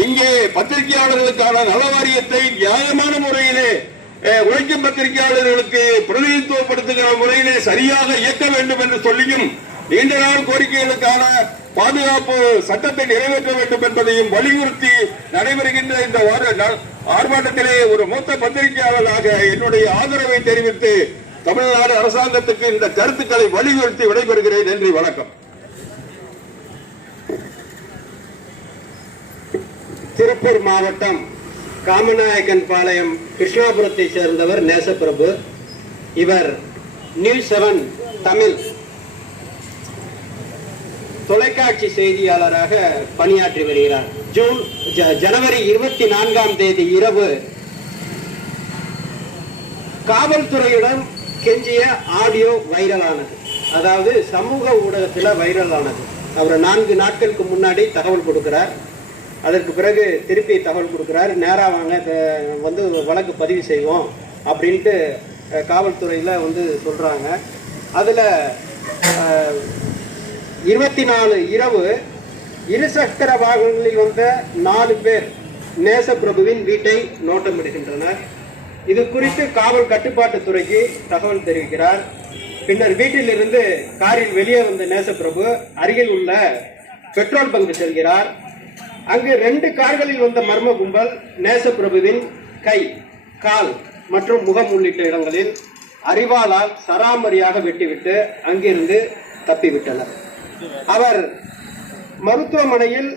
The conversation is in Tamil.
இங்கே பத்திரிகையாளர்களுக்கான நல வாரியத்தை நியாயமான முறையிலே உழைக்கும் பத்திரிகையாளர்களுக்கு பிரதிநிதித்துவப்படுத்துகிற முறையிலே சரியாக இயக்க வேண்டும் என்று சொல்லியும் நீண்ட நாள் கோரிக்கைகளுக்கான பாதுகாப்பு சட்டத்தை நிறைவேற்ற வேண்டும் என்பதையும் வலியுறுத்தி நடைபெறுகின்ற இந்த ஆர்ப்பாட்டத்திலே ஒரு மூத்த பத்திரிகையாளராக என்னுடைய ஆதரவை தெரிவித்து தமிழ்நாடு அரசாங்கத்துக்கு இந்த கருத்துக்களை வலியுறுத்தி விடைபெறுகிறேன். நன்றி, வணக்கம். திருப்பூர் மாவட்டம் காமநாயக்கன் பாளையம் கிருஷ்ணாபுரத்தை சேர்ந்தவர் நேசப்பிரபு. இவர் நியூஸ் 7 தமிழ் தொலைக்காட்சி செய்தியாளராக பணியாற்றி வருகிறார். ஜனவரி 24ஆம் தேதி இரவு காவல்துறையுடன் கெஞ்சிய ஆடியோ வைரலானது. அதாவது சமூக ஊடகத்தில் வைரலானது. அவர் 4 நாட்களுக்கு முன்னாடி தகவல் கொடுக்கிறார். அதற்கு பிறகு திருப்பி தகவல் கொடுக்கிறார். நேராக வாங்க வந்து வழக்கு பதிவு செய்வோம் அப்படின்ட்டு காவல்துறையில் சொல்கிறாங்க. அதில் 24 இரவு இருசக்கர வாகனங்களில் வந்த 4 பேர் நேசப்பிரபுவின் வீட்டை நோட்டமிடுகின்றனர். இது குறித்து காவல் கட்டுப்பாட்டுத்துறைக்கு தகவல் தெரிவிக்கிறார். பின்னர் வீட்டிலிருந்து காரில் வெளியே வந்த நேசப்பிரபு அருகில் உள்ள பெட்ரோல் பங்கு செல்கிறார். அங்கு 2 கார்களில் வந்த மர்ம கும்பல் நேசப்பிரபுவின் கை, கால் மற்றும் முகம் உள்ளிட்ட இடங்களில் அரிவாளால் சராமரியாக வெட்டிவிட்டு அங்கிருந்து தப்பிவிட்டனர். அவர் மருத்துவமனையில்